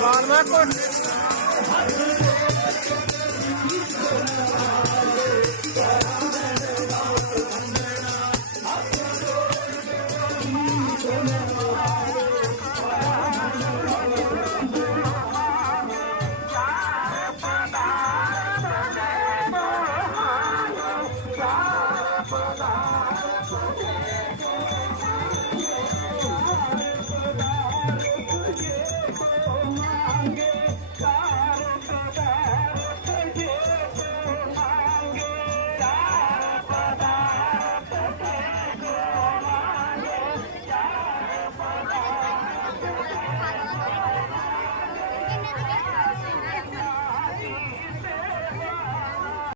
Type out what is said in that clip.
ਮਾਰਨਾ ਕੋਣ Thank you. Oh,